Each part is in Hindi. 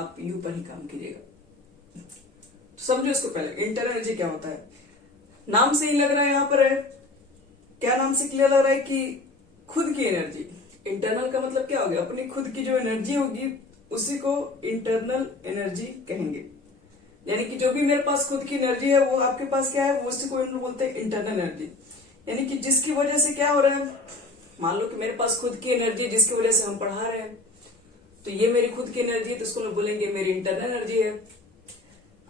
आप यू पर ही काम कीजिएगा। तो समझो इसको पहले, इंटरनल एनर्जी क्या होता है। नाम से ही लग रहा है, यहाँ पर है क्या, नाम से क्लियर लग रहा है कि खुद की एनर्जी। इंटरनल का मतलब क्या हो गया, अपनी खुद की जो एनर्जी होगी उसी को इंटरनल एनर्जी कहेंगे। यानी कि जो भी मेरे पास खुद की एनर्जी है वो आपके पास क्या है, वो उसी को हम लोग बोलते हैं इंटरनल एनर्जी। यानी कि जिसकी वजह से क्या हो रहा है, मान लो कि मेरे पास खुद की एनर्जी है जिसकी वजह से हम पढ़ा रहे हैं, तो ये मेरी खुद की एनर्जी है, तो इसको लोग बोलेंगे मेरी इंटरनल एनर्जी है।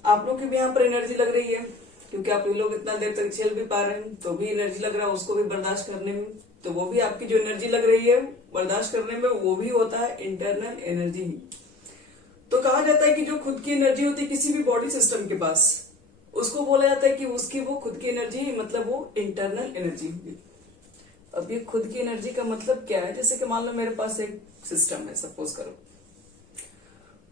आप लोग की भी यहाँ पर एनर्जी लग रही है, क्योंकि आप लोग इतना देर तक झेल भी पा रहे हैं, तो भी एनर्जी लग रहा है उसको भी बर्दाश्त करने में, तो वो भी आपकी जो एनर्जी लग रही है बर्दाश्त करने में, वो भी होता है इंटरनल एनर्जी ही। तो कहा जाता है कि जो खुद की एनर्जी होती है किसी भी बॉडी सिस्टम के पास, उसको बोला जाता है कि उसकी वो खुद की एनर्जी, मतलब वो इंटरनल एनर्जी होगी। अब ये खुद की एनर्जी का मतलब क्या है, जैसे कि मान लो मेरे पास एक सिस्टम है, सपोज करो,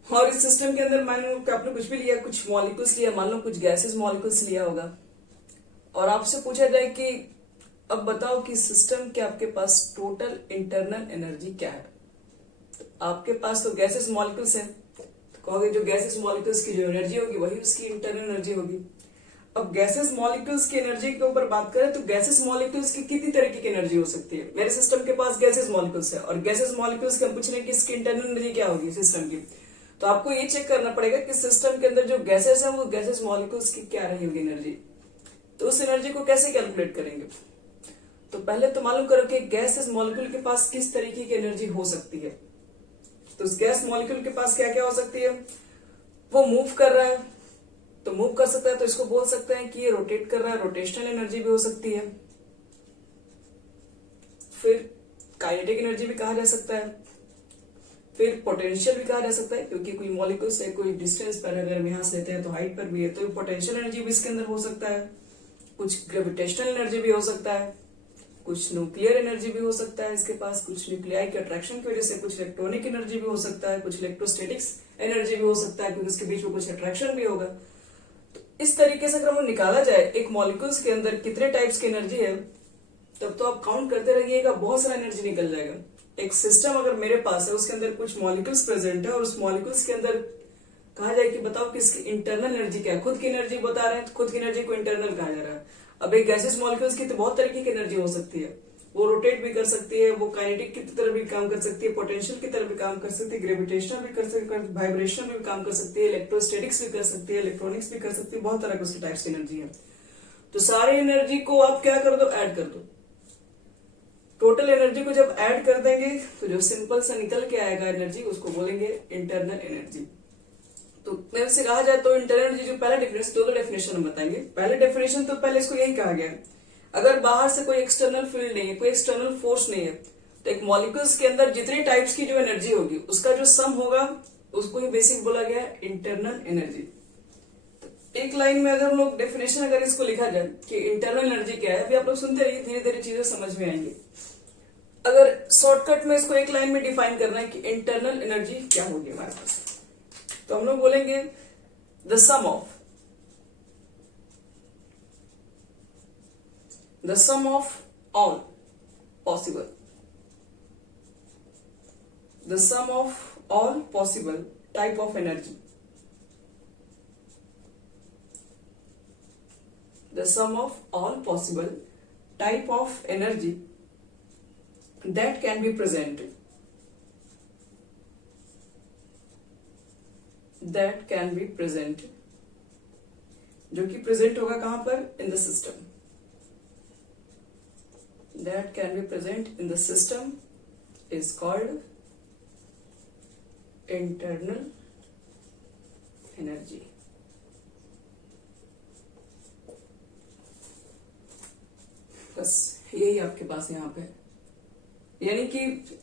और इस सिस्टम के अंदर मान लो कि आपने कुछ भी लिया, कुछ मॉलिक्यूल्स लिया, मान लो कुछ गैसेस मॉलिक्यूल्स लिया होगा, और आपसे पूछा जाए कि अब बताओ कि सिस्टम के आपके पास टोटल इंटरनल एनर्जी क्या है। तो आपके पास तो गैसेस मॉलिक्यूल्स हैं, तो कहोगे जो गैसेस मॉलिक्यूल्स की जो एनर्जी होगी वही उसकी इंटरनल एनर्जी होगी। अब गैसेस मॉलिक्यूल्स की एनर्जी के ऊपर बात करें तो गैसेस मॉलिक्यूल्स की कितनी तरीके की एनर्जी हो सकती है। मेरे सिस्टम के पास गैसेस मॉलिक्यूल्स है, और गैसेस मॉलिक्यूल्स के हम पूछ रहे हैं कि इसकी इंटरनल एनर्जी क्या होगी सिस्टम की, तो आपको ये चेक करना पड़ेगा कि सिस्टम के अंदर जो गैसेस है वो गैसेस मॉलिक्यूल्स की क्या रही होगी एनर्जी। तो उस एनर्जी को कैसे कैलकुलेट करेंगे, तो पहले तो मालूम करो कि गैसेस मॉलिक्यूल के पास किस तरीके की एनर्जी हो सकती है। तो उस गैस मॉलिक्यूल के पास क्या क्या हो सकती है, वो मूव कर रहा है तो मूव कर सकता है, तो इसको बोल सकते हैं कि ये रोटेट कर रहा है, रोटेशनल एनर्जी भी हो सकती है। फिर काइनेटिक एनर्जी भी कहा जा सकता है, फिर पोटेंशियल भी कहा जा सकता है, क्योंकि कोई मॉलिक्यूल से कोई डिस्टेंस पर अगर हम यहां से लेते हैं तो हाइट पर भी है, तो पोटेंशियल एनर्जी भी इसके अंदर हो सकता है। कुछ ग्रेविटेशनल एनर्जी भी हो सकता है, कुछ न्यूक्लियर एनर्जी भी हो सकता है इसके पास, कुछ न्यूक्लियाई के अट्रैक्शन की वजह से, कुछ इलेक्ट्रॉनिक एनर्जी भी हो सकता है, कुछ इलेक्ट्रोस्टैटिक्स एनर्जी भी हो सकता है, क्योंकि इसके बीच में कुछ अट्रैक्शन भी होगा। तो इस तरीके से अगर हम निकाला जाए एक मॉलिक्यूल्स के अंदर कितने टाइप्स की एनर्जी है, तब तो आप काउंट करते रहिएगा, बहुत सारा एनर्जी निकल जाएगा। एक सिस्टम अगर मेरे पास है, उसके अंदर कुछ मॉलिक्यूल्स प्रेजेंट है, और उस मॉलिक्यूल्स के अंदर कहा जाए कि बताओ कि इसकी इंटरनल एनर्जी क्या है, खुद की एनर्जी बता रहे हैं, खुद की एनर्जी को इंटरनल कहा जा रहा है। अब एक गैसेस मॉलिक्यूल्स की तो बहुत तरीके की एनर्जी हो सकती है, वो रोटेट भी कर सकती है, वो काइनेटिक की तरह भी काम कर सकती है, पोटेंशियल की तरह भी काम कर सकती है, ग्रेविटेशनल भी कर सकती है, वाइब्रेशनल भी काम कर सकती है, इलेक्ट्रोस्टैटिक्स भी कर सकती है, इलेक्ट्रॉनिक्स भी कर सकती है, बहुत तरह के उसके टाइप्स की एनर्जी है। तो सारी एनर्जी को आप क्या कर दो, ऐड कर दो। टोटल एनर्जी को जब ऐड कर देंगे तो जो सिंपल सा निकल के आएगा एनर्जी, उसको बोलेंगे इंटरनल एनर्जी। तो मेरे से कहा जाए तो इंटरनल एनर्जी जो पहला डेफिनेशन, दो डेफिनेशन हम बताएंगे। पहले डेफिनेशन तो पहले इसको यही कहा गया है, अगर बाहर से कोई एक्सटर्नल फील्ड नहीं है, कोई एक्सटर्नल फोर्स नहीं है, तो एक मॉलिक्यूल्स के अंदर जितने टाइप्स की जो एनर्जी होगी उसका जो सम होगा उसको ही बेसिक बोला गया है इंटरनल एनर्जी। तो एक लाइन में अगर हम लोग डेफिनेशन अगर इसको लिखा जाए कि इंटरनल एनर्जी क्या है, अभी आप लोग सुनते रहिए, धीरे धीरे चीजें समझ में आएंगी। अगर शॉर्टकट में इसको एक लाइन में डिफाइन करना है कि इंटरनल एनर्जी क्या होगी हमारे पास, तो हम लोग बोलेंगे the sum of all possible, the sum of all possible type of energy, the sum of all possible type of energy that can be presented, that can be presented, जो कि प्रेजेंट होगा कहां पर, in the system, that can be present in the system is called internal energy. बस यही आपके पास यहाँ पे, यानी कि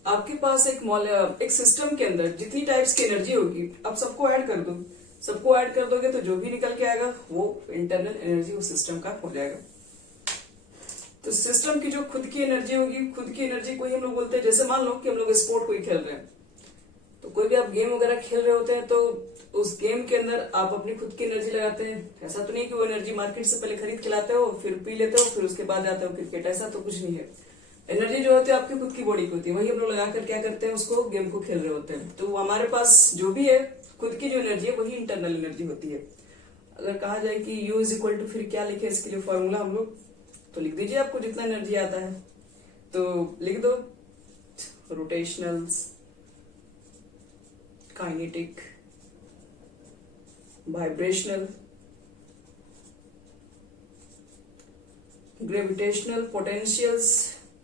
आपके पास एक सिस्टम के अंदर जितनी टाइप्स की एनर्जी होगी आप सबको ऐड कर दो, सबको ऐड कर दोगे तो जो भी निकल के आएगा वो इंटरनल एनर्जी उस सिस्टम का हो जाएगा। तो सिस्टम की जो खुद की एनर्जी होगी, खुद की एनर्जी को ही हम लोग बोलते हैं, जैसे मान लो कि हम लोग स्पोर्ट कोई खेल रहे हैं, तो कोई भी आप गेम वगैरह खेल रहे होते हैं, तो उस गेम के अंदर आप अपनी खुद की एनर्जी लगाते हैं। ऐसा तो नहीं कि वो एनर्जी मार्केट से पहले खरीद के लाते हो, फिर पी लेते हो, फिर उसके बाद जाते हो क्रिकेट, ऐसा तो कुछ नहीं है। एनर्जी जो होती है आपकी खुद की बॉडी की होती है, वही हम लोग लगाकर क्या करते हैं, उसको गेम को खेल रहे होते हैं। तो हमारे पास जो भी है खुद की जो एनर्जी है वही इंटरनल एनर्जी होती है। अगर कहा जाए कि U इज इक्वल टू, फिर क्या लिखे इसके लिए फॉर्मूला हम लोग, तो लिख दीजिए आपको जितना एनर्जी आता है, तो लिख दो rotationals, kinetic, vibrational, gravitational, potentials,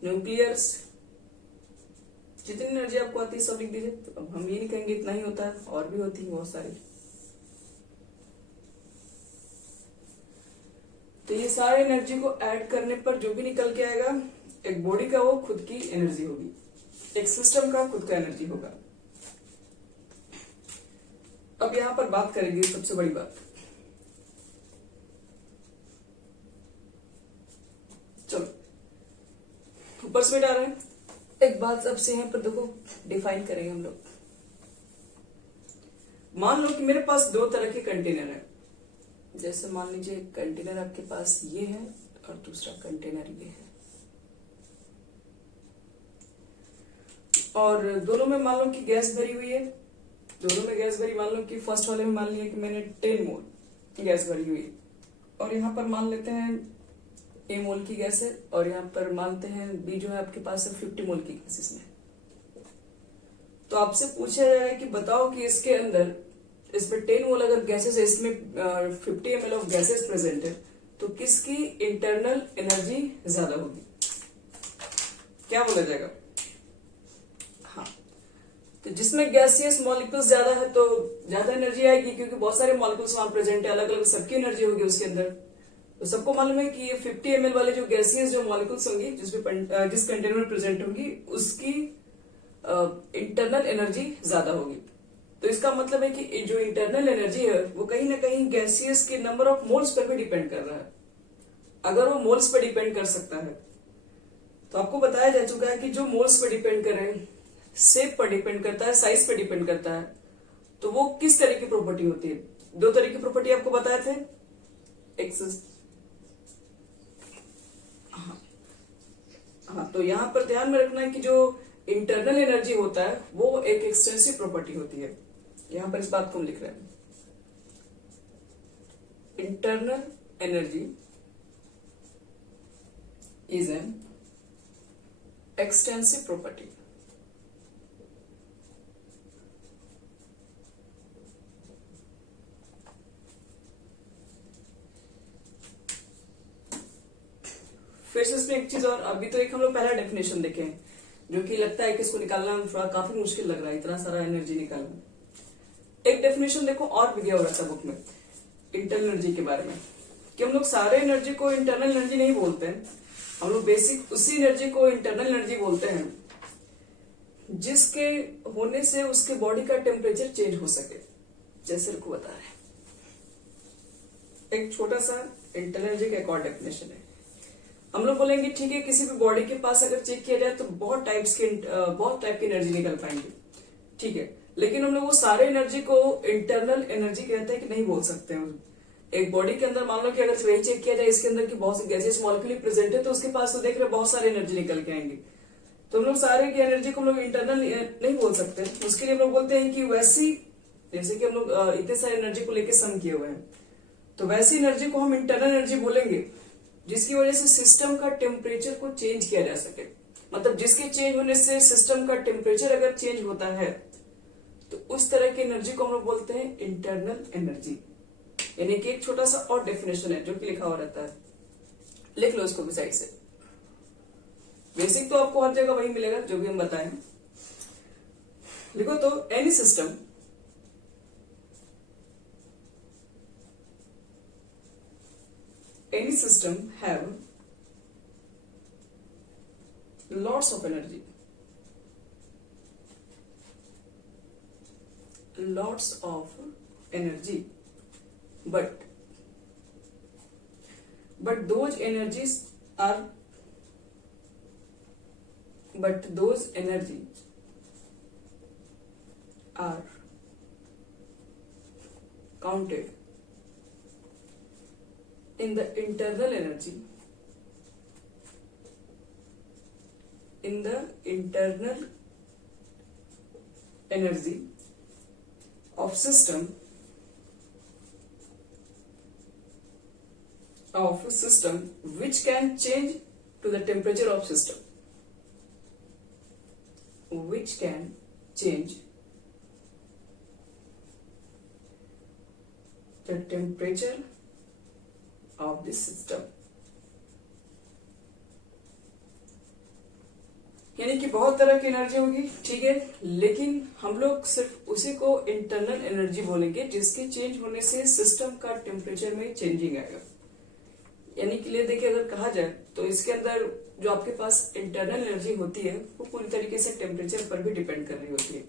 nuclears, जितनी एनर्जी आपको आती है सब लिख दीजिए। तो अब हम ये नहीं कहेंगे इतना ही होता है, और भी होती है बहुत सारी। तो ये सारे एनर्जी को ऐड करने पर जो भी निकल के आएगा, एक बॉडी का वो खुद की एनर्जी होगी, एक सिस्टम का खुद का एनर्जी होगा। अब यहां पर बात करेंगे सबसे बड़ी बात, चलो ऊपर से आ रहे हैं। एक बात सबसे यहाँ पर देखो डिफाइन करेंगे हम लोग। मान लो कि मेरे पास दो तरह के कंटेनर है, जैसे मान लीजिए कंटेनर आपके पास ये है और दूसरा कंटेनर ये है, और दोनों में मान लो कि गैस भरी हुई है। दोनों में गैस भरी, मान लो कि फर्स्ट वाले में मान लिया कि मैंने 10 मोल गैस भरी हुई है, और यहाँ पर मान लेते हैं A मोल की गैस है, और यहाँ पर मानते हैं B जो है आपके पास है 50 मोल की गैस इसमें। तो आपसे पूछा जा रहा है कि बताओ कि इसके अंदर, इसमें 10 मोल अगर गैसेस है, इसमें 50 ml ऑफ गैसेस प्रेजेंट है, तो किसकी इंटरनल एनर्जी ज्यादा होगी? क्या बोला जाएगा? हाँ, तो जिसमें गैसियस मॉलिक्यूल्स ज्यादा है तो ज्यादा एनर्जी आएगी, क्योंकि बहुत सारे मॉलिक्यूल्स वहां प्रेजेंट है, अलग अलग सबकी एनर्जी होगी उसके अंदर। तो सबको मालूम है कि ये 50 ml वाले जो गैसियस जो मॉलिक्यूल्स होंगी, जिस कंटेनर में प्रेजेंट होंगी, उसकी इंटरनल एनर्जी ज्यादा होगी। तो इसका मतलब है कि जो इंटरनल एनर्जी है वो कहीं ना कहीं गैसियस के नंबर ऑफ मोल्स पर भी डिपेंड कर रहा है। अगर वो मोल्स पर डिपेंड कर सकता है, तो आपको बताया जा चुका है कि जो मोल्स पर डिपेंड करे, शेप पर डिपेंड करता है, साइज पर डिपेंड करता है, तो वो किस तरह की प्रॉपर्टी होती है? दो तरह की प्रॉपर्टी आपको बताए थे। हाँ, तो यहां पर ध्यान में रखना है कि जो इंटरनल एनर्जी होता है वो एक एक्सटेंसिव प्रॉपर्टी होती है। यहां पर इस बात को हम लिख रहे हैं, internal energy is an extensive property. फिर से इसमें एक चीज और, अभी तो एक हम लोग पहला डेफिनेशन देखे हैं, जो कि लगता है कि इसको निकालना थोड़ा काफी मुश्किल लग रहा है, इतना सारा एनर्जी निकालना। एक डेफिनेशन देखो और भी दिया हो रहा था बुक में इंटरनल एनर्जी के बारे में, कि हम लोग सारे एनर्जी को इंटरनल एनर्जी नहीं बोलते हैं, हम लोग बेसिक उसी एनर्जी को इंटरनल एनर्जी बोलते हैं जिसके होने से उसके बॉडी का टेम्परेचर चेंज हो सके। जैसे को बता रहे हैं, एक छोटा सा इंटरनल एनर्जी का एक और डेफिनेशन है। हम लोग बोलेंगे ठीक है, किसी भी बॉडी के पास अगर चेक किया जाए तो बहुत टाइप की एनर्जी निकल पाएंगे, ठीक है, लेकिन हम लोग वो सारे एनर्जी को इंटरनल एनर्जी कहते हैं कि नहीं बोल सकते हैं। एक बॉडी के अंदर मान लो कि अगर वही चेक किया जाए, इसके अंदर की बहुत सी गैसेस मॉलिक्यूल प्रेजेंट है, तो उसके पास तो देख रहे बहुत सारी एनर्जी निकल के आएंगे। तो हम लोग सारे की एनर्जी को हम लोग इंटरनल नहीं बोल सकते, उसके लिए हम लोग बोलते हैं कि वैसी, जैसे कि हम लोग इतने सारे एनर्जी को लेकर सम किए हुए हैं, तो वैसी एनर्जी को हम इंटरनल एनर्जी बोलेंगे जिसकी वजह से सिस्टम का टेम्परेचर को चेंज किया जा सके। मतलब जिसके चेंज होने से सिस्टम का टेम्परेचर अगर चेंज होता है, तो उस तरह की एनर्जी को हम लोग बोलते हैं इंटरनल एनर्जी। यानी कि एक छोटा सा और डेफिनेशन है जो कि लिखा हुआ रहता है, लिख लो इसको भी साइड से। बेसिक तो आपको हर जगह वही मिलेगा जो भी हम बताएं। लिखो तो, any system have lots of energy, but those energies are counted in the internal energy of system which can change to the temperature of system, which can change the temperature of the system. यानी कि बहुत तरह की एनर्जी होगी, ठीक है, लेकिन हम लोग सिर्फ उसी को इंटरनल एनर्जी बोलेंगे जिसके चेंज होने से सिस्टम का टेम्परेचर में चेंजिंग आएगा। यानी कि लिए देखिए, अगर कहा जाए तो इसके अंदर जो आपके पास इंटरनल एनर्जी होती है वो पूरी तरीके से टेम्परेचर पर भी डिपेंड कर रही होती है।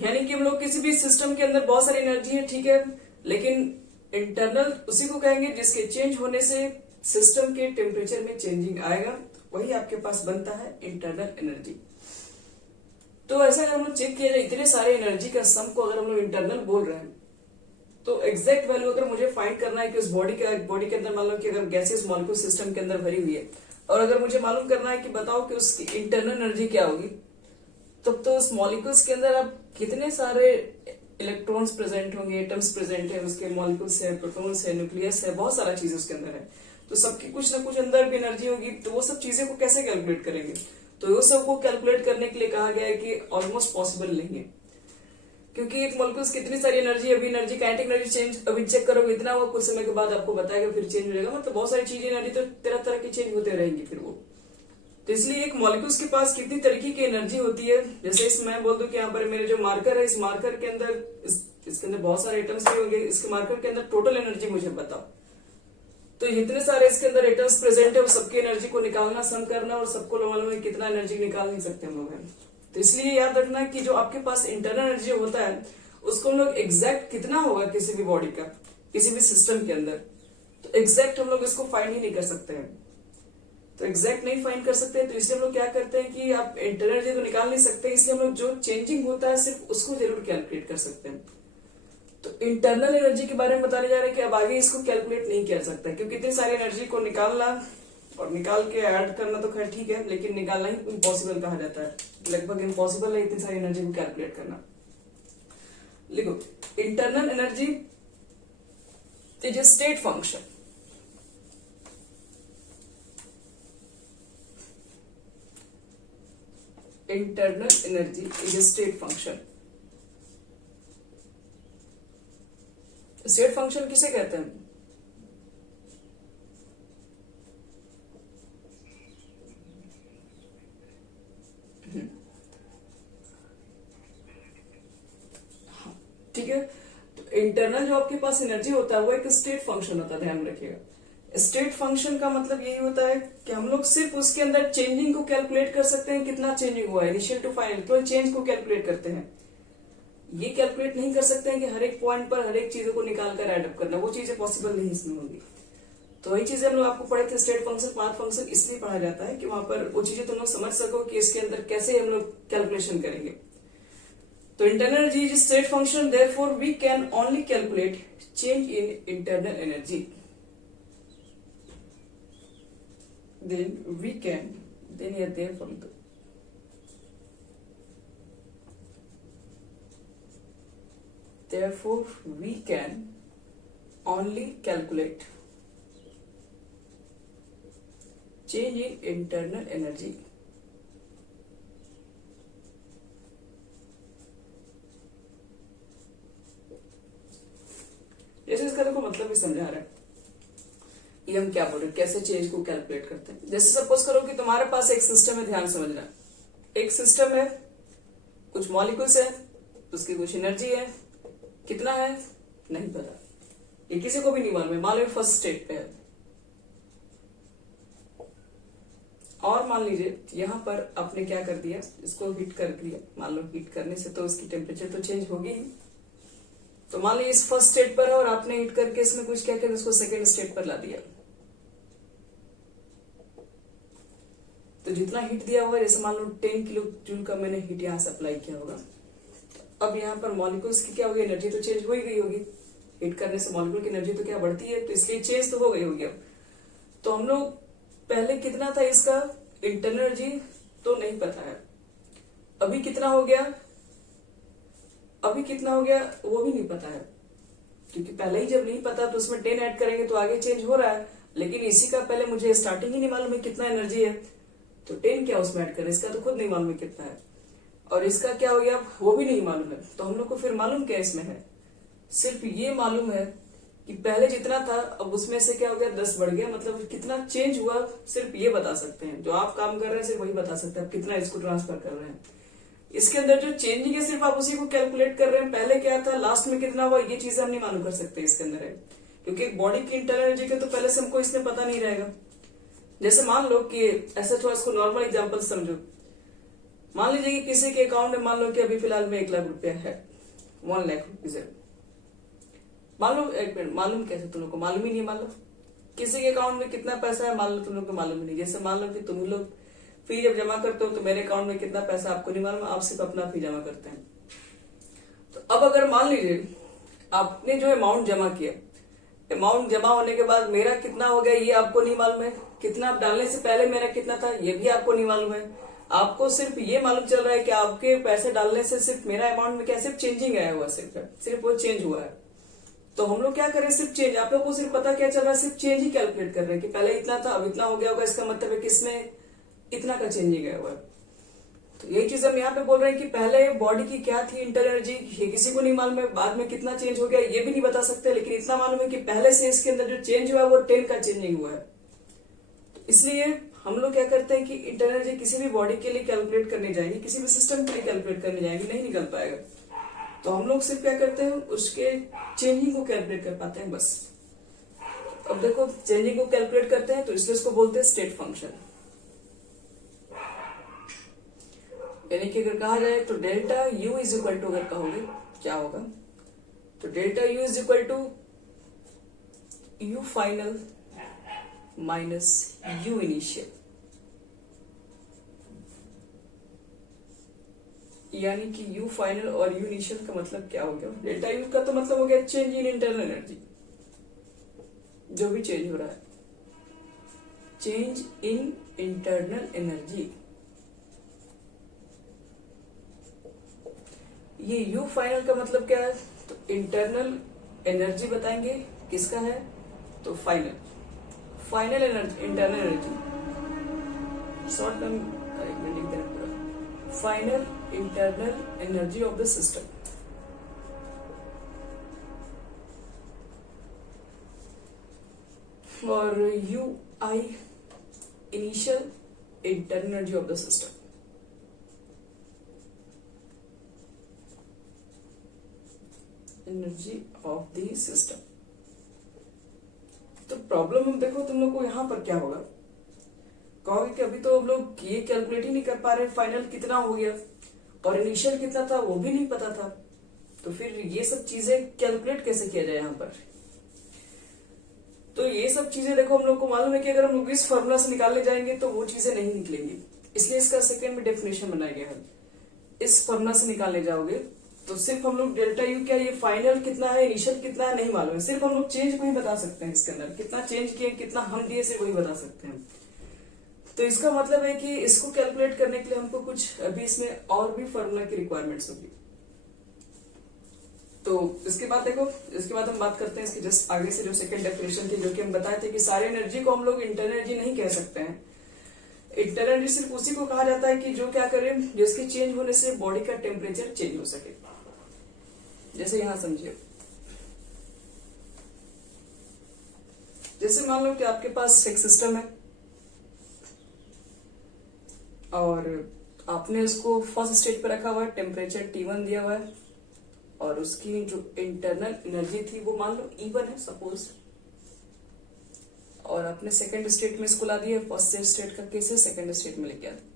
यानी कि हम लोग किसी भी सिस्टम के अंदर बहुत सारी एनर्जी है, ठीक है, लेकिन इंटरनल उसी को कहेंगे जिसके चेंज होने से सिस्टम के टेम्परेचर में चेंजिंग आएगा, वही आपके पास बनता है इंटरनल एनर्जी। तो ऐसा अगर हम लोग चेक किया जाए इतने सारे एनर्जी का सम को अगर हम लोग इंटरनल बोल रहे हैं तो एग्जैक्ट वैल्यू अगर मुझे फाइंड करना है कि उस बॉडी के अंदर मान लो कि अगर गैसेस मॉलिक्यूल सिस्टम के अंदर भरी हुई है और अगर मुझे मालूम करना है कि बताओ कि उसकी इंटरनल एनर्जी क्या होगी, तब तो उस मॉलिक्यूल्स के अंदर अब कितने सारे इलेक्ट्रॉन्स प्रेजेंट होंगे, एटम्स प्रेजेंट है, उसके मॉलिक्यूल्स है, प्रोटॉन्स है, न्यूक्लियस है, बहुत सारा चीज उसके अंदर है, तो सबकी कुछ ना कुछ अंदर भी एनर्जी होगी। तो वो सब चीजें को कैसे कैलकुलेट करेंगे? तो वो सब को कैलकुलेट करने के लिए कहा गया है कि ऑलमोस्ट पॉसिबल नहीं है, क्योंकि एक मॉलिक्यूल्स कितनी सारी एनर्जी, अभी एनर्जी काइनेटिक एनर्जी चेंज अभी चेक करोगे इतना हुआ, कुछ समय के बाद आपको बताएगा फिर चेंज हो जाएगा, मतलब बहुत सारी चीजें एनर्जी तो तरह तरह की चेंज होते रहेंगी फिर वो। तो इसलिए एक मॉलिक्यूल्स के पास कितनी तरीके की एनर्जी होती है, जैसे इस मैं बोल दूं कि यहाँ पर मेरे जो मार्कर है, इस मार्कर के अंदर इसके अंदर बहुत सारे एटम्स भी होंगे, इसके मार्कर के अंदर टोटल एनर्जी मुझे बताओ। तो जितने सारे इसके अंदर एटम्स प्रेजेंट है वो सबकी एनर्जी को निकालना, सम करना, और सबको मालूम है कितना एनर्जी निकाल नहीं सकते हम लोग हैं। तो इसलिए याद रखना कि जो आपके पास इंटरनल एनर्जी होता है उसको हम लोग एग्जैक्ट कितना होगा किसी भी बॉडी का, किसी भी सिस्टम के अंदर, तो एग्जैक्ट हम लोग इसको फाइंड ही नहीं कर सकते हैं। तो एग्जैक्ट नहीं फाइंड कर सकते, तो इसलिए हम लोग क्या करते हैं कि आप इंटरनल एनर्जी तो निकाल नहीं सकते, इसलिए हम लोग जो चेंजिंग होता है सिर्फ उसको जरूर कैलकुलेट कर सकते हैं। तो इंटरनल एनर्जी के बारे में बताने जा रहे हैं कि अब आगे इसको कैलकुलेट नहीं किया सकता, क्योंकि इतनी सारी एनर्जी को निकालना और निकाल के ऐड करना तो खैर ठीक है, लेकिन निकालना ही इम्पॉसिबल कहा जाता है, लगभग इम्पॉसिबल है इतनी सारी एनर्जी को कैलकुलेट करना। लिखो, internal energy is a state function, internal energy is a state function. State function किसे कहते हैं? ठीक है, तो इंटरनल जो आपके पास एनर्जी होता है वो एक स्टेट फंक्शन होता है, ध्यान रखिएगा। स्टेट फंक्शन का मतलब यही होता है कि हम लोग सिर्फ उसके अंदर चेंजिंग को कैलकुलेट कर सकते हैं, कितना चेंजिंग हुआ है इनिशियल टू फाइनल, केवल चेंज को कैलकुलेट करते हैं। ये कैलकुलेट नहीं कर सकते हैं कि हर एक पॉइंट पर हर एक चीजों को निकाल कर एडअप करना, वो चीजें पॉसिबल नहीं इसमें होंगी। तो वही चीजें हम लोग आपको पढ़े थे, स्टेट फंक्शन, पाथ फंक्शन इसलिए पढ़ा जाता है कि वहां पर वो चीजें तुम लोग समझ सको कि इसके अंदर कैसे हम लोग कैलकुलेशन करेंगे। तो internal energy is state function, therefore we can only calculate change in internal energy, then we can, then या therefore, therefore we can only calculate change in internal energy जैसे इसका देखो मतलब भी समझा रहा है, ये हम क्या बोल रहे हैं, कैसे चेंज को कैलकुलेट करते हैं। जैसे सपोज करो कि तुम्हारे पास एक सिस्टम है, ध्यान समझना, एक सिस्टम है, कुछ मॉलिक्यूल्स है, उसकी कुछ एनर्जी है, कितना है नहीं पता, ये किसी को भी नहीं मालूम है, मान लो फर्स्ट स्टेट पे है। और मान लीजिए यहां पर आपने क्या कर दिया, इसको हीट कर दिया, मान लो हीट करने से तो उसकी टेम्परेचर तो चेंज होगी ही। तो मान लीजिए इस फर्स्ट स्टेट पर है और आपने हीट करके इसमें कुछ क्या किया, उसको सेकेंड स्टेट पर ला दिया। तो जितना हीट दिया होगा, जैसे मान लो 10 किलो जूल का मैंने हीट यहां से अप्लाई किया होगा, अब यहाँ पर मॉलिक्यूल्स की क्या होगी, एनर्जी तो चेंज हो ही गई होगी, हीट करने से मॉलिक्यूल की एनर्जी तो क्या बढ़ती है, तो इसलिए चेंज तो हो गई होगी। अब तो हम लोग पहले कितना था इसका इंटरनल एनर्जी तो नहीं पता है, अभी कितना हो गया अभी कितना हो गया वो भी नहीं पता है, क्योंकि पहले ही जब नहीं पता तो उसमें 10 ऐड करेंगे तो आगे चेंज हो रहा है, लेकिन इसी का पहले मुझे स्टार्टिंग ही नहीं मालूम है कितना एनर्जी है, तो 10 क्या उसमें ऐड करें, इसका तो खुद नहीं मालूम है कितना है, और इसका क्या हो गया वो भी नहीं मालूम है। तो हम लोग को फिर मालूम क्या इसमें है, सिर्फ ये मालूम है कि पहले जितना था अब उसमें से क्या हो गया 10 बढ़ गया, मतलब कितना चेंज हुआ सिर्फ ये बता सकते हैं, जो आप काम कर रहे हैं सिर्फ वही बता सकते हैं आप कितना इसको ट्रांसफर कर रहे हैं। इसके अंदर जो चेंजिंग है सिर्फ आप उसी को कैलकुलेट कर रहे हैं, पहले क्या था लास्ट में कितना हुआ ये चीजें हम नहीं मालूम कर सकते इसके अंदर है, क्योंकि एक बॉडी की इंटरनल एनर्जी का तो पहले से हमको इसमें पता नहीं रहेगा। जैसे मान लो कि ऐसा थोड़ा इसको नॉर्मल एग्जाम्पल समझो, मान लीजिए कि किसी के अकाउंट में मान लो कि अभी फिलहाल में 1 लाख रुपया है, 1 लाख रुपीज है, मान लो, एक मिनट, मालूम कैसे तुम लोग को मालूम ही नहीं, मान लो किसी के अकाउंट में कितना पैसा है मान लो तुम लोग को मालूम ही नहीं। जैसे मान लो कि तुम लोग फी जब जमा करते हो तो मेरे अकाउंट में कितना पैसा आपको नहीं मालूम, आप सिर्फ अपना फी जमा करते हैं। तो अब अगर मान लीजिए आपने जो अमाउंट जमा किया, अमाउंट जमा होने के बाद मेरा कितना हो गया ये आपको नहीं मालूम है, कितना डालने से पहले मेरा कितना था ये भी आपको नहीं मालूम है, आपको सिर्फ ये मालूम चल रहा है कि आपके पैसे डालने से सिर्फ मेरा अमाउंट में क्या सिर्फ चेंजिंग आया हुआ, सिर्फ वो चेंज हुआ है। तो हम लोग क्या करें, सिर्फ चेंज, आप लोग को सिर्फ पता क्या चल रहा है, सिर्फ चेंज ही कैलकुलेट कर रहे हैं कि पहले इतना था अब इतना हो गया होगा, इसका मतलब है कि इसमें इतना का चेंज ही गया हुआ है। तो यही चीज हम यहाँ पे बोल रहे हैं कि पहले बॉडी की क्या थी इंटरनल एनर्जी ये किसी को नहीं मालूम है, बाद में कितना चेंज हो गया ये भी नहीं बता सकते, लेकिन इतना मालूम है कि पहले से इसके अंदर जो चेंज हुआ है वो 10 का चेंजिंग हुआ है। तो इसलिए हम लोग क्या करते हैं कि इंटरनल एनर्जी किसी भी बॉडी के लिए कैलकुलेट करने जाएंगे, किसी भी सिस्टम के लिए कैलकुलेट करने जाएंगे नहीं निकल पाएगा, तो हम लोग सिर्फ क्या करते हैं उसके चेंजिंग को कैलकुलेट कर पाते हैं बस। अब देखो चेंजिंग को कैलकुलेट करते हैं तो इसलिए इसको बोलते हैं स्टेट फंक्शन, यानी कि अगर कहा जाए तो delta U is equal to, अगर कहोगे क्या होगा तो delta U is equal to U final minus U initial, यानी कि यू फाइनल और यू इनिशियल का मतलब क्या हो गया, डेल्टा यू का तो मतलब हो गया चेंज इन इंटरनल एनर्जी, जो भी चेंज हो रहा है चेंज इन इंटरनल एनर्जी। ये यू फाइनल का मतलब क्या है, तो इंटरनल एनर्जी बताएंगे किसका है, तो final energy, internal energy, short term लिख देना पूरा, final internal energy of the system. और U I initial internal energy of the system. Energy of the system. तो प्रॉब्लम हम देखो तुम लोग को यहां पर क्या होगा, कहोगे कि अभी तो हम लोग ये कैलकुलेट ही नहीं कर पा रहे फाइनल कितना हो गया और इनिशियल कितना था वो भी नहीं पता था, तो फिर ये सब चीजें कैलकुलेट कैसे किया जाए यहाँ पर। तो ये सब चीजें देखो हम लोग को मालूम है कि अगर हम लोग इस फॉर्मूला से निकालने जाएंगे तो वो चीजें नहीं निकलेंगी, इसलिए इसका सेकेंड में डेफिनेशन बनाया गया है। इस फॉर्मूला से निकालने जाओगे तो सिर्फ हम लोग डेल्टा यू क्या ये फाइनल कितना है इनिशियल कितना है नहीं मालूम है, सिर्फ हम लोग चेंज को ही बता सकते हैं, इसके अंदर कितना चेंज किए कितना हम दिए से वही बता सकते हैं। तो इसका मतलब है कि इसको कैलकुलेट करने के लिए हमको कुछ अभी इसमें और भी फॉर्मूला की रिक्वायरमेंट्स होगी। तो इसके बाद देखो, इसके बाद हम बात करते हैं इसकी जस्ट आगे से जो सेकंड डेफिनेशन थी, जो कि हम बताए थे कि सारी एनर्जी को हम लोग इंटरनल एनर्जी नहीं कह सकते हैं। इंटरनल एनर्जी सिर्फ उसी को कहा जाता है कि जो क्या करे, जिसके चेंज होने से बॉडी का टेम्परेचर चेंज हो सके। जैसे यहां समझिए, जैसे मान लो कि आपके पास एक सिस्टम है और आपने उसको फर्स्ट स्टेट पे रखा हुआ है, टेम्परेचर T1 दिया हुआ है और उसकी जो इंटरनल एनर्जी थी वो मान लो E1 है सपोज, और आपने सेकंड स्टेट में इसको ला दिया, फर्स्ट स्टेट का केस है सेकंड स्टेट में लेके आते।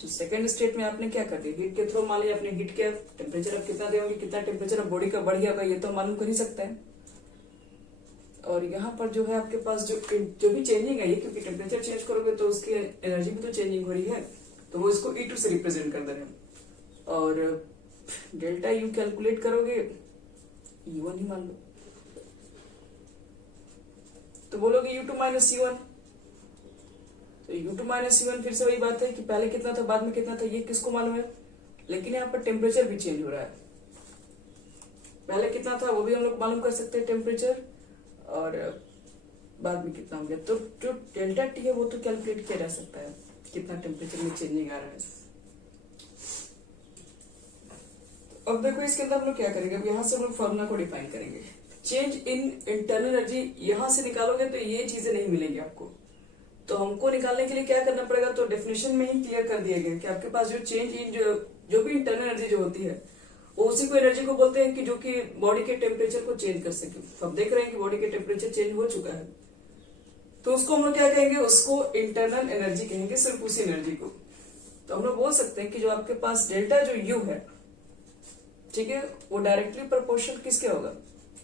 तो सेकंड स्टेट में आपने क्या कर दिया, हीट के थ्रू मान लिया आपने हीट किया, टेम्परेचर अब कितना देंगे, कितना टेम्परेचर बॉडी का बढ़ गया होगा ये तो मालूम कर ही सकते हैं। और यहाँ पर जो है आपके पास जो भी चेंजिंग है ये, क्योंकि टेम्परेचर चेंज करोगे तो उसकी एनर्जी भी तो चेंजिंग हो रही है, तो वो इसको E2 से रिप्रेजेंट कर दे रहे हैं। और डेल्टा यू कैलकुलेट करोगे E1 ही मान लो, तो बोलोगे U2 माइनस C1, तो U2 माइनस C1 फिर से वही बात है कि पहले कितना था बाद में कितना था ये किसको मालूम है, लेकिन यहाँ पर टेम्परेचर भी चेंज हो रहा है, पहले कितना था वो भी हम लोग मालूम कर सकते हैं टेम्परेचर, और बाद में कितना हो गया। तो जो डेल्टा टी है वो तो कैलकुलेट किया जा सकता है कितना टेम्परेचर में चेंजिंग आ रहा है। अब देखो इसके अंदर हम लोग क्या करेंगे, अब यहाँ से हम लोग फॉर्मूला को डिफाइन करेंगे। चेंज इन इंटरनल एनर्जी यहां से निकालोगे तो ये चीजें नहीं मिलेंगी आपको, तो हमको निकालने के लिए क्या करना पड़ेगा, तो डेफिनेशन में ही क्लियर कर दिया गया कि आपके पास जो चेंज इन जो भी इंटरनल एनर्जी जो होती है वो उसी को एनर्जी को बोलते हैं कि जो कि बॉडी के टेम्परेचर को चेंज कर सके। तो अब देख रहे हैं कि बॉडी के टेम्परेचर चेंज हो चुका है, तो उसको हम लोग क्या कहेंगे, उसको इंटरनल एनर्जी कहेंगे, सिर्फ उसी एनर्जी को। तो हम लोग बोल सकते हैं कि जो आपके पास डेल्टा जो यू है, ठीक है, वो डायरेक्टली प्रोपोर्शनल किसके होगा,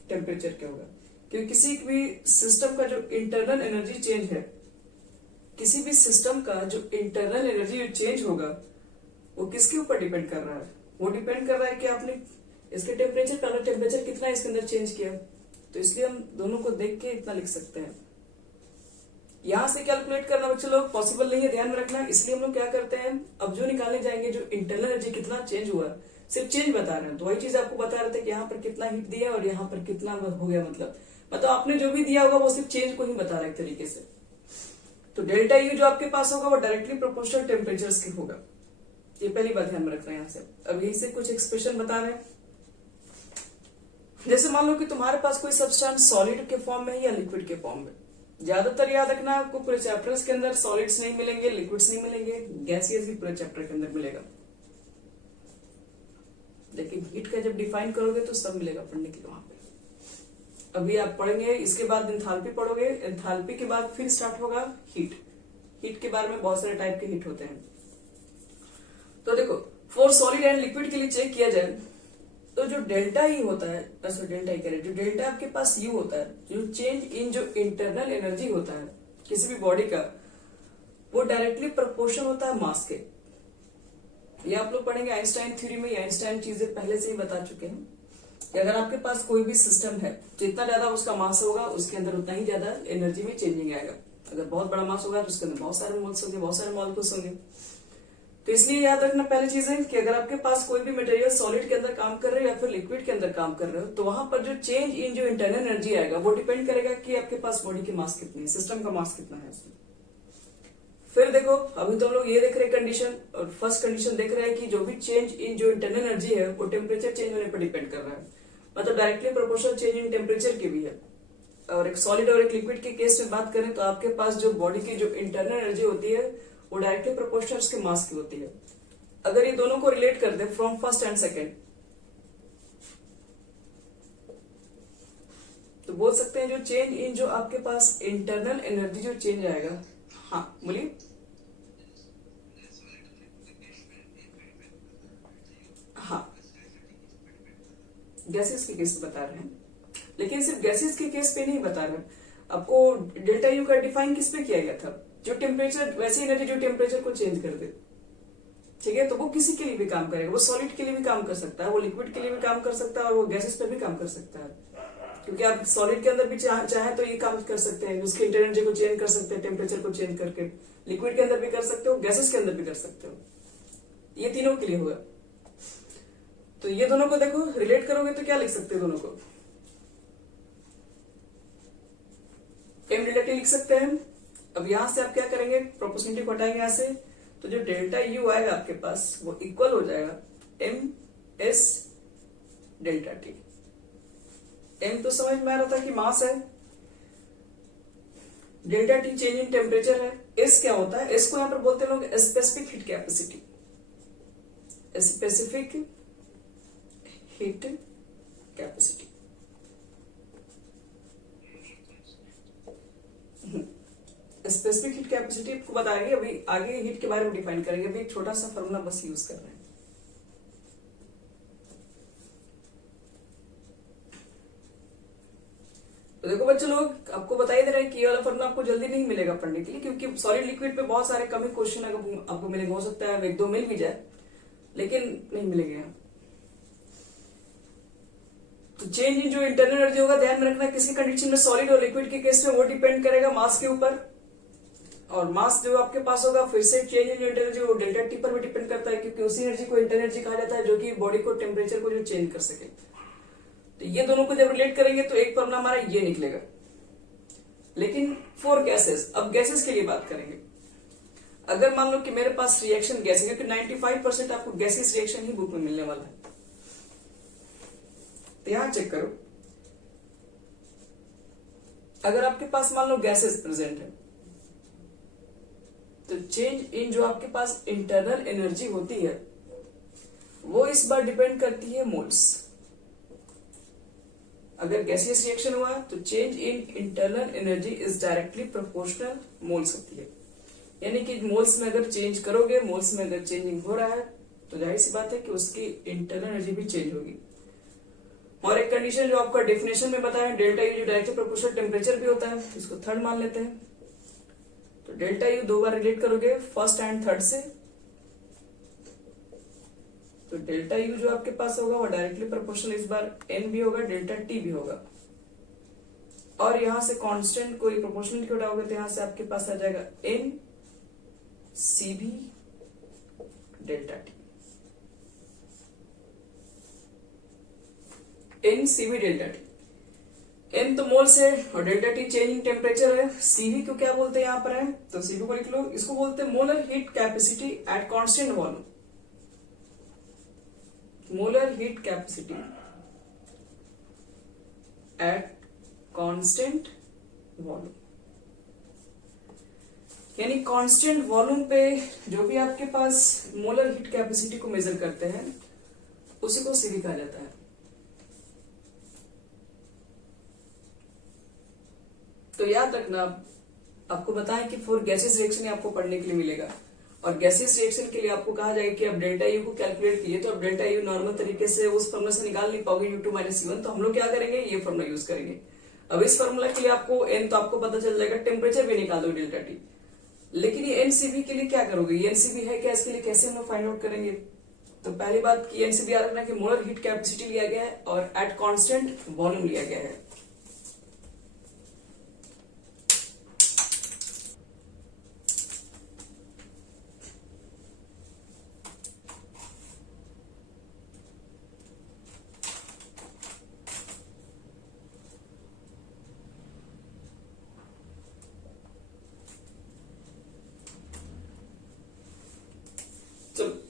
टेम्परेचर के होगा। क्योंकि किसी भी सिस्टम का जो इंटरनल एनर्जी चेंज है, किसी भी सिस्टम का जो इंटरनल एनर्जी जो चेंज होगा वो किसके ऊपर डिपेंड कर रहा है, वो डिपेंड कर रहा है कि आपने इसके टेम्परेचर का टेम्परेचर कितना इसके अंदर चेंज किया। तो इसलिए हम दोनों को देख के इतना लिख सकते हैं। यहां से कैलकुलेट करना बच्चे लोग पॉसिबल नहीं है, ध्यान में रखना। इसलिए हम लोग क्या करते हैं, अब जो निकालने जाएंगे जो इंटरनल एनर्जी कितना चेंज हुआ, सिर्फ चेंज बता रहे हैं। तो वही चीज आपको बता रहे थे कि यहाँ पर कितना हीट दिया और यहाँ पर कितना हो गया, मतलब आपने जो भी दिया होगा वो सिर्फ चेंज को ही बता रहा है एक तरीके से। तो डेल्टा यू जो आपके पास होगा वो डायरेक्टली प्रोपोर्शनल टेम्परेचर के होगा। ये पहली बात ध्यान में रखना है। यहाँ से अब यही से कुछ एक्सप्रेशन बता रहे हैं। जैसे मान लो कि तुम्हारे पास कोई सब्सटेंस सॉलिड के फॉर्म में है या लिक्विड के फॉर्म में। ज्यादातर याद रखना आपको पूरे चैप्टर्स के अंदर सॉलिड्स नहीं मिलेंगे, लिक्विड्स नहीं मिलेंगे, गैसियस भी पूरे चैप्टर के अंदर मिलेगा, लेकिन हीट का जब डिफाइन करोगे तो सब मिलेगा पढ़ने के लिए वहां पे। अभी आप पढ़ेंगे, इसके बाद एंथैल्पी पढ़ोगे, एंथैल्पी के बाद फिर स्टार्ट होगा हीट। हीट के बारे में बहुत सारे टाइप के हीट होते हैं। तो देखो, फॉर सॉलिड एंड लिक्विड के लिए चेक किया जाए तो जो डेल्टा ई होता है, डेल्टा ई कह रहे, जो डेल्टा आपके पास यू होता है, जो चेंज इन जो इंटरनल एनर्जी होता है किसी भी बॉडी का, वो डायरेक्टली प्रोपोर्शन होता है मास के। ये आप लोग पढ़ेंगे आइंस्टाइन थ्योरी में। आइंस्टाइन चीजें पहले से ही बता चुके हैं कि अगर आपके पास कोई भी सिस्टम है, जितना ज्यादा उसका मास होगा उसके अंदर उतना ही ज्यादा एनर्जी में चेंजिंग आएगा। अगर बहुत बड़ा मास होगा तो उसके अंदर बहुत सारे मोल्स होंगे, बहुत सारे मॉलिक्यूल्स होंगे। तो इसलिए याद रखना पहली चीज है कि अगर आपके पास कोई भी मटेरियल सॉलिड के अंदर काम कर रहे हो या फिर लिक्विड के अंदर काम कर रहे हो, तो वहां पर जो चेंज इन जो इंटरनल एनर्जी आएगा वो डिपेंड करेगा कि आपके पास बॉडी की मास कितनी है, सिस्टम का मास कितना है उसमें। फिर देखो, अभी तो हम लोग ये देख रहे हैं कंडीशन, और फर्स्ट कंडीशन देख रहे हैं कि जो भी चेंज इन जो इंटरनल एनर्जी है वो टेम्परेचर चेंज होने पर डिपेंड कर रहा है, मतलब directly proportional change in temperature की भी है। और एक सॉलिड और एक लिक्विड के केस में बात करें तो आपके पास जो बॉडी की जो इंटरनल एनर्जी होती है वो डायरेक्टली प्रोपोर्शनल उसके मास की होती है। अगर ये दोनों को रिलेट कर they from first and second, तो बोल सकते हैं जो चेंज इन जो आपके पास इंटरनल एनर्जी जो चेंज आएगा, हाँ बोलिए। हाँ, गैसेस के केस में बता रहे हैं, लेकिन सिर्फ गैसेस के केस पे नहीं बता रहे। आपको डेल्टा यू का डिफाइन किस पे किया गया था, जो टेम्परेचर, वैसी एनर्जी जो टेम्परेचर को चेंज कर दे, ठीक है। तो वो किसी के लिए भी काम करेगा, वो सॉलिड के लिए भी काम कर सकता है, वो लिक्विड के लिए भी काम कर सकता है, और वो गैसेस पे भी काम कर सकता है। क्योंकि आप सॉलिड के अंदर भी चाहे तो ये काम कर सकते हैं, उसकी इंटरनल एनर्जी को चेंज कर सकते हैं, टेम्परेचर को चेंज करके। लिक्विड के अंदर भी कर सकते हो, गैसेस के अंदर भी कर सकते हो, ये तीनों के लिए होगा। तो ये दोनों को देखो, रिलेट करोगे तो क्या लिख सकते हो दोनों को, एम डेल्टा टी लिख सकते हैं। अब यहां से आप क्या करेंगे, प्रोपोर्शनलिटी को हटाएंगे यहां से, तो जो डेल्टा यू आएगा आपके पास वो इक्वल हो जाएगा M S delta T. M तो समझ में आ रहा था कि मास है, delta T change in temperature है। एस क्या होता है, एस को यहां पर बोलते हैं लोग specific heat capacity, specific heat capacity. Specific heat capacity आपको बताएंगे, अभी आगे हीट के बारे में डिफाइन करेंगे। अभी एक छोटा सा फॉर्मूला बस यूज कर रहे हैं। तो देखो बच्चों लोग, आपको बताई दे रहे हैं कि ये वाला फॉर्मूला आपको जल्दी नहीं मिलेगा पढ़ने के लिए, क्योंकि सॉलिड लिक्विड पे बहुत सारे कम ही क्वेश्चन आपको मिलेंगे। हो सकता है एक दो मिल भी जाए, लेकिन नहीं मिलेंगे। तो चेंज इन जो इंटरनल एनर्जी होगा, ध्यान में रखना किसी कंडीशन में, सॉलिड और लिक्विड के केस में, वो डिपेंड करेगा मास के ऊपर। और मास जो आपके पास होगा, फिर से चेंज इन इंटरनल एनर्जी वो डेल्टा टी पर भी डिपेंड करता है, क्योंकि उसी एनर्जी को इंटरनल एनर्जी कहा जाता है जो कि बॉडी को टेम्परेचर को जो चेंज कर सके। तो तो ये दोनों को जब रिलेट करेंगे तो एक फॉर्मूला हमारा ये निकलेगा। लेकिन फॉर गैसेस, अब गैसेस के लिए बात करेंगे। अगर मान लो कि मेरे पास रिएक्शन गैस है, क्योंकि 95% आपको गैसेस रिएक्शन ही बुक में मिलने वाला है, तो यहां चेक करो। अगर आपके पास मान लो गैसेस प्रेजेंट है, तो चेंज इन जो आपके पास इंटरनल एनर्जी होती है वो इस बार डिपेंड करती है मोल्स। अगर गैसियस रिएक्शन हुआ तो change in internal energy is directly proportional moles होती है। यानी कि मोल्स में अगर चेंज करोगे, मोल्स में अगर चेंजिंग हो रहा है तो जाहिर सी बात है कि उसकी इंटरनल एनर्जी भी चेंज होगी। और एक कंडीशन जो आपका डेफिनेशन में बताया, डेल्टा यू जो डायरेक्टली प्रोपोर्शनल टेम्परेचर भी होता है, इसको थर्ड मान लेते हैं। तो डेल्टा यू दो बार रिलेट करोगे, फर्स्ट एंड थर्ड से, तो डेल्टा यू जो आपके पास होगा वो डायरेक्टली प्रोपोर्शनल इस बार एन भी होगा, डेल्टा टी भी होगा। और यहां से कांस्टेंट कोई प्रोपोर्शनल क्यों उठाओगे तो यहां से आपके पास आ जाएगा N C B delta T, N C B delta T. N तो मोल्स है और डेल्टा टी चेंजिंग टेम्परेचर है। सीवी को क्या बोलते हैं यहां पर है, तो सीवी को लिख लो, इसको बोलते हैं molar heat capacity at constant volume. Molar heat capacity at constant volume, यानी कांस्टेंट वॉल्यूम पे जो भी आपके पास मोलर हीट कैपेसिटी को मेजर करते हैं उसी को सीवी कहा जाता है। तो याद रखना, आपको बताएं कि फॉर गैसेस रिएक्शन आपको पढ़ने के लिए मिलेगा, और गैसेस रिएक्शन के लिए आपको कहा जाएगा कि अब डेल्टा यू को कैलकुलेट कीजिए, तो अब डेल्टा यू नॉर्मल तरीके से उस फॉर्मूला से निकाल नहीं पाओगे U2 - C1, तो हम लोग क्या करेंगे, ये फॉर्मूला यूज करेंगे। अब इस फॉर्मूला के लिए आपको एन तो आपको पता चल जाएगा, टेम्परेचर भी निकाल दो डेल्टा टी, लेकिन ये एनसीबी के लिए क्या करोगे, ये एनसीबी है क्या, इसके लिए कैसे हम लोग फाइंड आउट करेंगे। तो पहली बात की एनसीबी याद रखना कि मोलर हीट कैपेसिटी लिया गया है और एट कांस्टेंट वॉल्यूम लिया गया है।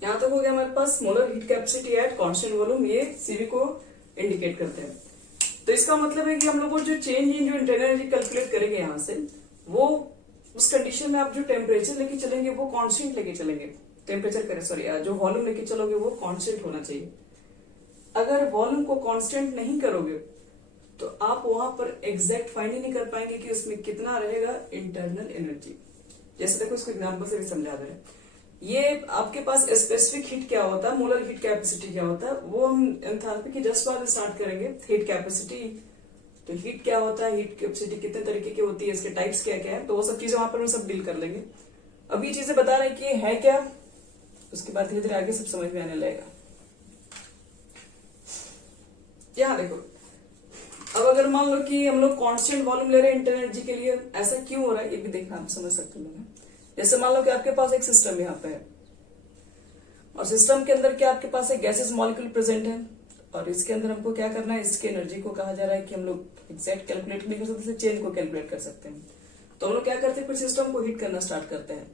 यहां तक हो गया हमारे पास molar heat capacity at constant volume, ये सीवी को इंडिकेट करते हैं। तो इसका मतलब है कि हम लोग को जो चेंज इन जो इंटरनल एनर्जी कैलकुलेट करेंगे यहां से, वो उस कंडीशन में आप जो टेम्परेचर लेके चलेंगे वो कांस्टेंट लेके चलेंगे। टेम्परेचर करे सॉरी, जो वॉल्यूम लेके चलोगे वो कांस्टेंट होना चाहिए। अगर वॉल्यूम को कांस्टेंट नहीं करोगे तो आप वहां पर एग्जैक्ट फाइंड ही नहीं कर पाएंगे कि उसमें कितना रहेगा इंटरनल एनर्जी। जैसे देखो इसको एग्जाम्पल से भी समझा दे रहे हैं। ये आपके पास स्पेसिफिक हीट क्या होता है, मोलर हीट कैपेसिटी क्या होता है, वो हम एंथैल्पी की जस्ट बाद स्टार्ट करेंगे। हीट कैपेसिटी, तो हीट क्या होता है, हीट कैपेसिटी कितने तरीके की होती है, इसके टाइप्स क्या क्या है, तो वो सब चीजें वहां पर हम सब डील कर लेंगे। अब ये चीजें बता रहे हैं कि ये है क्या, उसके बाद धीरे धीरे आगे सब समझ में आने लगेगा। यहां देखो, अब अगर मान लो कि हम लोग कांस्टेंट वॉल्यूम ले रहे हैं इंटरनल एनर्जी के लिए, ऐसा क्यों हो रहा है ये भी देखना, आप समझ सकते हो। जैसे मान लो कि आपके पास एक सिस्टम यहाँ पे है और सिस्टम के अंदर क्या आपके पास एक गैसेस मॉलिक्यूल प्रेजेंट है, और इसके अंदर हमको क्या करना है, इसकी एनर्जी को कहा जा रहा है कि हम लोग एग्जैक्ट कैलकुलेट नहीं कर सकते, चेंज को कैलकुलेट कर सकते हैं। तो हम लोग क्या करते हैं, फिर सिस्टम को हीट करना स्टार्ट करते हैं।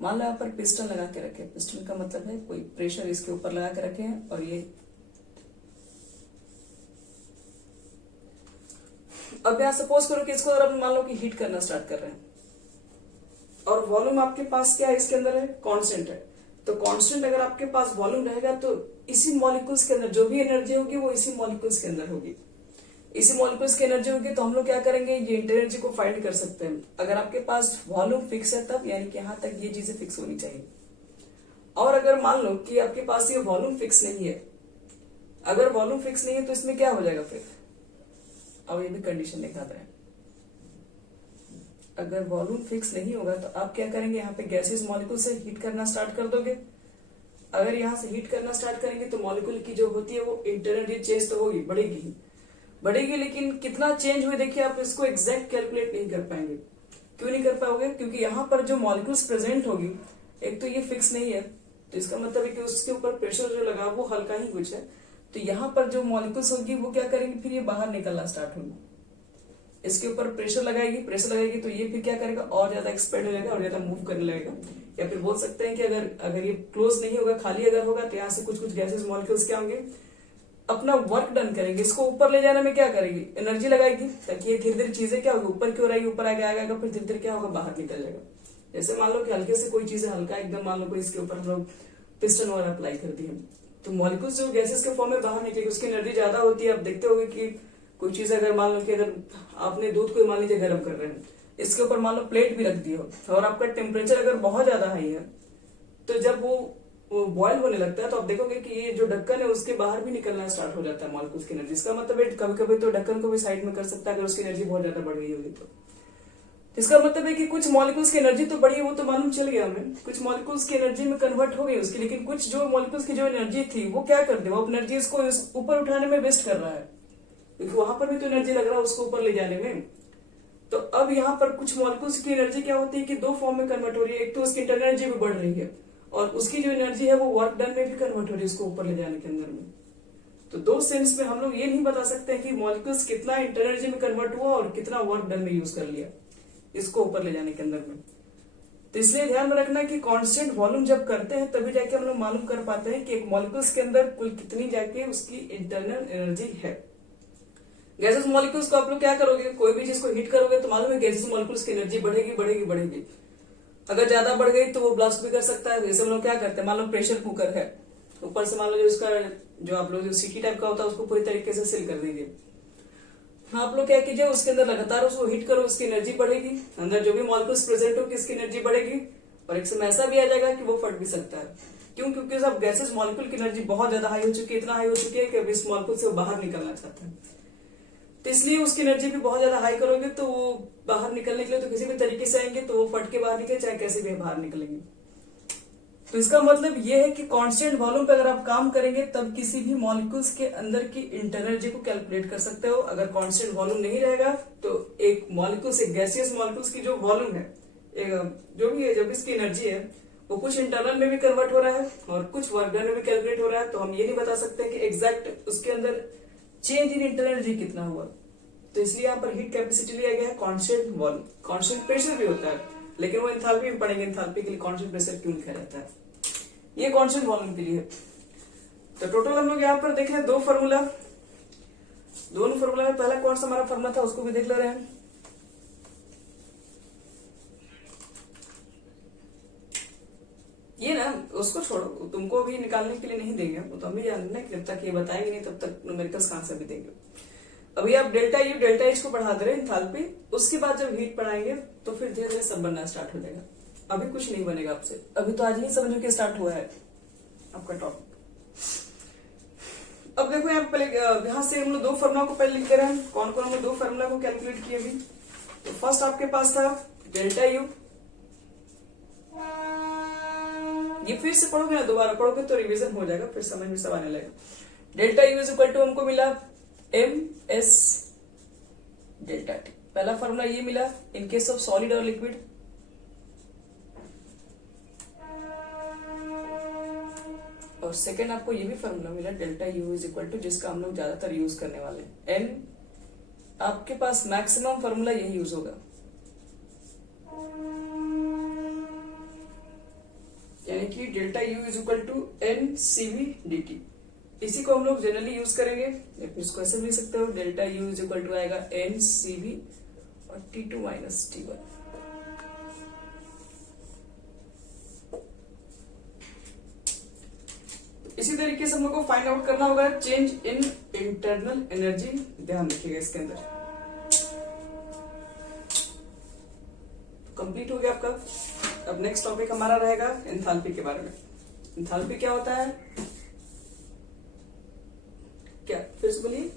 मान लो यहाँ पर पिस्टन लगा के रखे, पिस्टन का मतलब है कोई प्रेशर इसके ऊपर लगा के रखे हैं, और ये अब यहाँ सपोज करो कि इसको अगर मान लो कि हीट करना स्टार्ट कर रहे हैं, और वॉल्यूम आपके पास क्या है, इसके अंदर है कांस्टेंट है। तो कांस्टेंट अगर आपके पास वॉल्यूम रहेगा तो इसी मॉलिक्यूल्स के अंदर जो भी एनर्जी होगी वो इसी मॉलिक्यूल्स के अंदर होगी, इसी मॉलिक्यूल्स की एनर्जी होगी। तो हम लोग क्या करेंगे, ये इंटर एनर्जी को फाइंड कर सकते हैं। अगर आपके पास वॉल्यूम फिक्स है तब, यानी कि यहां तक ये चीजें फिक्स होनी चाहिए। और अगर मान लो कि आपके पास ये वॉल्यूम फिक्स नहीं है, अगर वॉल्यूम फिक्स नहीं है तो इसमें क्या हो जाएगा फिर, अब ये भी कंडीशन दिखाता है। अगर वॉल्यूम फिक्स नहीं होगा तो आप क्या करेंगे, यहाँ पे गैसेस मॉलिक्यूल से हीट करना स्टार्ट कर दोगे। अगर यहाँ से हीट करना स्टार्ट करेंगे तो मॉलिक्यूल की जो होती है वो इंटरनल चेंज तो होगी, बढ़ेगी, लेकिन कितना चेंज हुई देखिए आप इसको एग्जैक्ट कैलकुलेट नहीं कर पाएंगे। क्यों नहीं कर पाओगे, क्योंकि यहाँ पर जो मॉलिक्यूल्स प्रेजेंट होगी, एक तो ये फिक्स नहीं है, तो इसका मतलब है कि उसके ऊपर प्रेशर जो लगा वो हल्का ही कुछ है। तो यहाँ पर जो मॉलिक्यूल्स होगी वो क्या करेंगे, फिर ये बाहर निकलना स्टार्ट होंगे, इसके ऊपर प्रेशर लगाएगी तो ये फिर क्या करेगा, और ज्यादा एक्सपेंड हो जाएगा और ज्यादा मूव करने लगेगा। या फिर बोल सकते हैं कि अगर ये क्लोज नहीं होगा, खाली अगर होगा, तो यहाँ से कुछ कुछ गैसेस मॉलिक्यूल्स क्या होंगे, अपना वर्क डन करेंगे। इसको ऊपर ले जाने में क्या करेगी, एनर्जी लगाएगी, ताकि ये धीरे धीरे चीजें क्या होगी, ऊपर की ओर आएगी, ऊपर आगे आएगा, फिर धीरे धीरे क्या होगा, बाहर निकल जाएगा। जैसे मान लो कि हल्के से कोई चीज हल्का एकदम, मान लो कोई इसके ऊपर हम लोग पिस्टन वगैरह अप्लाई कर दिए, तो मॉलिक्यूल्स जो गैसेस के फॉर्म में बाहर निकलेगी, उसकी एनर्जी ज्यादा होती है। आप देखते होंगे कि कोई चीज अगर मान लो कि अगर आपने दूध को मान लीजिए गर्म कर रहे हैं, इसके ऊपर मान लो प्लेट भी रख दी हो और आपका टेम्परेचर अगर बहुत ज्यादा हाई है, तो जब वो बॉयल होने लगता है तो आप देखोगे कि ये जो ढक्कन है उसके बाहर भी निकलना स्टार्ट हो जाता है मॉलिक्यूल्स की एनर्जी। इसका मतलब कभी कभी तो ढक्कन को भी साइड में कर सकता है अगर उसकी एनर्जी बहुत ज्यादा बढ़ गई होगी तो। इसका मतलब है कि कुछ मॉलिक्यूल्स की एनर्जी तो बढ़ी, वो तो मालूम चल गया हमें, कुछ मॉलिक्यूल्स की एनर्जी में कन्वर्ट हो गई उसकी, लेकिन कुछ जो मॉलिक्यूल्स की जो एनर्जी थी वो क्या कर दे, वो अपनी एनर्जी इसको ऊपर उठाने में वेस्ट कर रहा है, क्योंकि वहां पर भी तो एनर्जी लग रहा है उसको ऊपर ले जाने में। तो अब यहाँ पर कुछ मॉलिक्यूल्स की एनर्जी क्या होती है कि दो फॉर्म में कन्वर्ट हो रही है, एक तो उसकी इंटरनल एनर्जी भी बढ़ रही है और उसकी जो एनर्जी है वो वर्क डन में भी कन्वर्ट हो रही है उसको ऊपर ले जाने के अंदर में। तो दो सेंस में हम लोग ये नहीं बता सकते कि मॉलिक्यूल्स कितना इंटरनल एनर्जी में कन्वर्ट हुआ और कितना वर्क डन में यूज कर लिया इसको ऊपर ले जाने के अंदर में। तो इसलिए ध्यान में रखना कि कांस्टेंट वॉल्यूम जब करते हैं तभी जाके हम लोग मालूम कर पाते हैं कि एक मॉलिक्यूल्स के अंदर कुल कितनी जाके उसकी इंटरनल एनर्जी है। गैसेस मॉलिक्यूल्स को आप लोग क्या करोगे, कोई भी चीज को हीट करोगे तो मालूम है गैसेस मॉलिक्यूल्स की एनर्जी बढ़ेगी बढ़ेगी बढ़ेगी। अगर ज्यादा बढ़ गई तो वो ब्लास्ट भी कर सकता है। जैसे हम लोग क्या करते हैं, मान लो प्रेशर कुकर है, ऊपर से मान लो जो इसका जो आप लोग जो सीटी टाइप का होता है उसको पूरी तरीके से सील कर दीजिए। आप लोग क्या कीजिए, उसके अंदर लगातार उसको हीट करो, उसकी एनर्जी बढ़ेगी, अंदर जो भी मॉलिक्यूल्स प्रेजेंट हो इसकी एनर्जी बढ़ेगी और एक समय ऐसा भी आ जाएगा कि वो फट भी सकता है। क्यों? क्योंकि सब गैसेस मॉलिक्यूल की एनर्जी बहुत ज्यादा हाई हो चुकी है, इतना हाई हो चुकी है कि अब इस मॉलिक्यूल से बाहर निकलना चाहता है। तो इसलिए उसकी एनर्जी भी बहुत ज्यादा हाई करोगे तो वो बाहर निकलने के लिए तो किसी भी तरीके से आएंगे, तो वो फट के बाहर निकले, चाहे कैसे भी बाहर निकलेंगे। तो इसका मतलब ये है कि कांस्टेंट वॉल्यूम पे अगर आप काम करेंगे तब किसी भी मॉलिक्यूल्स के अंदर की इंटरनल एनर्जी को कैलकुलेट कर सकते हो। अगर कांस्टेंट वॉल्यूम नहीं रहेगा तो एक मॉलिक्यूल्स, एक गैसियस मॉलिक्यूल्स की जो वॉल्यूम है, जो भी है, जब इसकी एनर्जी है वो कुछ इंटरनल में भी कन्वर्ट हो रहा है और कुछ वर्क डन में भी कैलकुलेट हो रहा है, तो हम ये नहीं बता सकते कि एग्जैक्ट उसके अंदर चेंज इन इंटरनल एनर्जी कितना हुआ। तो इसलिए यहाँ पर हीट कैपेसिटी लिया गया है कांस्टेंट वॉल्यूम। कांस्टेंट प्रेशर भी होता है, लेकिन वो एंथैल्पी में पढ़ेंगे, एंथैल्पी के लिए कांस्टेंट प्रेशर क्यों लिखा जाता है, ये कांस्टेंट वॉल्यूम के लिए। तो टोटल हम लोग यहाँ पर देख रहे हैं दो फार्मूला, दोनों फार्मूला में पहला कौन सा हमारा फार्मूला था उसको भी देख ले रहे हैं। ये ना उसको छोड़ो, तुमको भी निकालने के लिए नहीं देंगे, वो तो हम भी जानते हैं कि जब तक ये बताएंगे नहीं तब तक न्यूमेरिकल्स कहां से भी देंगे। अभी आप डेल्टा यू डेल्टा एच को बढ़ा दे रहे हैं एंथैल्पी, उसके बाद जब हीट बढ़ाएंगे तो फिर धीरे धीरे सब बनना स्टार्ट हो जाएगा। अभी कुछ नहीं बनेगा आपसे, अभी तो आज ही समझो कि स्टार्ट हुआ है आपका टॉपिक। अब देखो यहाँ पहले यहाँ से हम लोग दो फार्मूला को पहले लिख दे रहे हैं। कौन कौन हमने दो फार्मूला को कैलकुलेट किया अभी। तो फर्स्ट आपके पास था डेल्टा यू, ये फिर से पढ़ोगे ना, दोबारा पढ़ोगे तो रिवीजन हो जाएगा, फिर समझ में सब आने लगेगा। Delta U is equal to हमको मिला एम एस डेल्टा टी, पहला फार्मूला ये मिला इन केस ऑफ सॉलिड और लिक्विड। और सेकेंड आपको ये भी फार्मूला मिला delta U is equal to, जिसका हम लोग ज्यादातर यूज करने वाले हैं, एन। आपके पास मैक्सिमम फार्मूला यही यूज होगा, यानी कि delta U is equal to N C V D T. इसी को हम लोग जनरली यूज करेंगे, या फिर इसको ऐसे भी लिख सकते हो, delta U is equal to आएगा एन सीवी और T two minus T one. इसी तरीके से हम लोग को फाइंड आउट करना होगा चेंज इन इंटरनल एनर्जी, ध्यान रखिएगा इसके अंदर। कंप्लीट हो गया आपका। अब नेक्स्ट टॉपिक हमारा रहेगा एंथैल्पी के बारे में। एंथैल्पी क्या होता है, क्या फिर से बोलिए।